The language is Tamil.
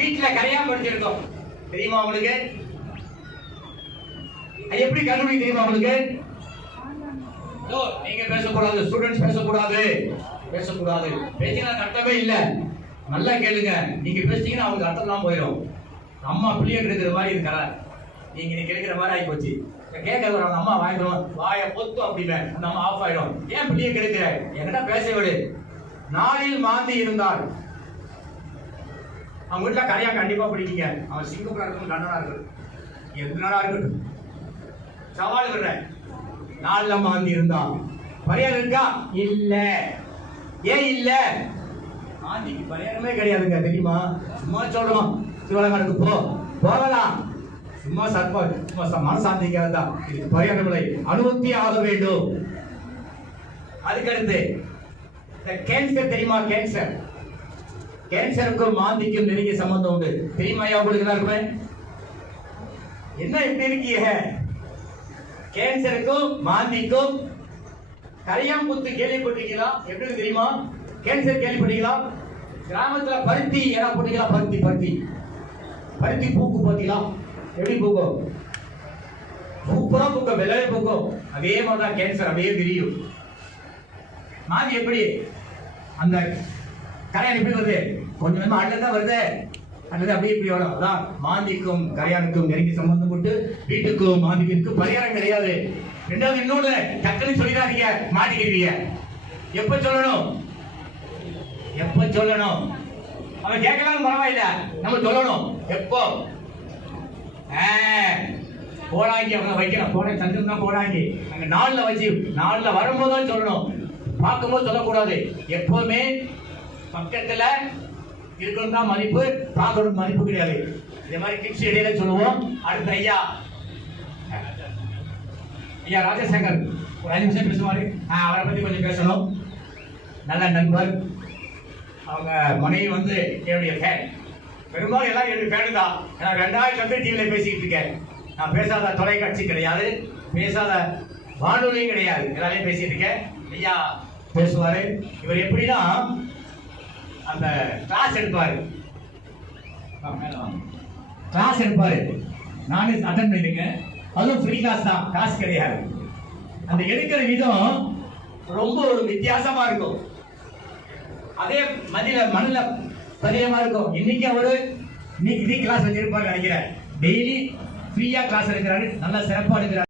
வீட்டுல கரையாம படிச்சிருக்கோம். தெரியுமா உங்களுக்கு? எப்படி கல்லூரி தெரியுமா உங்களுக்கு? நீங்க பேசக்கூடாது, ஸ்டூடெண்ட்ஸ் பேசக்கூடாது, பேசக்கூடாது. பேசினா அர்த்தமே இல்ல. நல்லா கேளுங்க. நீங்க பேசிட்டீங்கன்னா அவங்களுக்கு அர்த்தம் எல்லாம் போயிடும். அம்மா பிள்ளைய கிடைக்கிற மாதிரி இருக்கிற நீங்க கிடைக்கிற மாதிரி ஆகி போச்சு. கேட்க வர அம்மா வாங்கிடும், வாய பொத்து அப்படின்னு அந்த அம்மா ஆஃப் ஆயிடும். ஏன் பிள்ளைய கிடைக்கிற? என்கிட்ட பேச விடு. நாளில் மாந்தி இருந்தால் அவங்க வீட்டுல கரையா கண்டிப்பா பிடிக்கீங்க. அவன் சிங்கப்பூரா இருக்கும், லண்டனா இருக்கட்டும், எந்த நாடா இருக்கட்டும், சவால் விடுறேன். நாள்ல மாந்தி இருந்தா பரிகாரம் இருக்கா? இல்ல. ஏன் இல்ல? மாந்திக்கு பரிகாரமே கிடையாதுங்க. தெரியுமா? சும்மா சொல்றோம் சிவலங்கனுக்கு போகலாம். சும்மா சர்ப்பா சும்மா மனசாந்திக்காக தான். இதுக்கு பரிகாரம் இல்லை, அனுமதி ஆக வேண்டும். அதுக்கடுத்து கேன்சர் தெரியுமா? கேன்சர், கேன்சருக்கும் மாந்திக்கும் நெருங்கிய சம்பந்தம் உண்டு. தெரியுமா? உங்களுக்கு எல்லாருக்குமே என்ன இப்படி இருக்கீங்க? கேன்சருக்கும் மாந்திக்கும் கரையாம்புத்து கேள்விப்பட்டிருக்கீங்களா? எப்படி தெரியுமா? கேன்சர் கேள்விப்பட்டீங்களா? கிராமத்துல பருத்தி என்ன போட்டீங்களா? பருத்தி பருத்தி பருத்தி பூக்கு பார்த்தீங்களா? எப்படி பூக்கும்? சூப்பரா பூக்கும், வெள்ளை பூக்கும். அதே மாதிரிதான் கேன்சர் அப்படியே விரியும். மாந்தி எப்படி? அந்த கரையான் எப்படி வருது? கொஞ்சம் அள்ளதான் வருது, அல்லது அப்படியே இப்படி வரும். அதான் மாந்திக்கும் கரையானுக்கும் நெருங்கி சம்பந்தம் போட்டு வீட்டுக்கும் மாந்திக்கும் பரிகாரம் கிடையாது. ரெண்டாவது இன்னொன்னு டக்குன்னு சொல்லிடாதீங்க, மாட்டிக்கிறீங்க. எப்ப சொல்லணும்? எப்ப சொல்லணும்? அவன் கேட்கலாம் பரவாயில்ல, நம்ம சொல்லணும். எப்போ? போடாங்கி அவங்க வைக்கணும். போட சந்திரம் தான் போடாங்கி. அங்க நாள்ல வச்சு நாள்ல வரும்போதுதான் சொல்லணும், பார்க்கும்போது சொல்லக்கூடாது. எப்பவுமே பக்கத்துல இருக்கணும் தான் மதிப்பு, பார்க்கணும் மதிப்பு கிடையாது. இதே மாதிரி கிட்ஸ் இடையில சொல்லுவோம். அடுத்த ஐயா ராஜசேகர் ஒரு 5 நிமிஷம் பேசுவாரு. அவரை பத்தி கொஞ்சம் பேசணும். நல்ல நண்பர். அவங்க மனைவி வந்து என்னுடைய ஃபேன். பெரும்பாலும் எல்லாம் என்னுடைய ஃபேனு தான். நான் 2000 டிவியில பேசிக்கிட்டு இருக்கேன். நான் பேசாத தொலைக்காட்சி கிடையாது, பேசாத வானொலியும் கிடையாது, எல்லாரையும் பேசிட்டு இருக்கேன். ஐயா பேசுவாரு. இவர் எப்படின்னா அந்த கிளாஸ் எடுப்பாரு, கிளாஸ் எடுப்பாரு. நானே அட்டன் பண்ணிருக்கேன். அதுவும் ஃப்ரீ கிளாஸ் தான், காசு கிடையாது. அந்த எடுக்கிற விதம் ரொம்ப ஒரு வித்தியாசமா இருக்கும். அதே மண்ணில பதியமா இருக்கும். இன்னைக்கு அவரு இன்னைக்கு கிளாஸ் வச்சிருப்பாரு நினைக்கிறேன். டெய்லி ஃப்ரீயா கிளாஸ் எடுக்கிறாரு, நல்ல சிறப்பா எடுக்கிறாரு.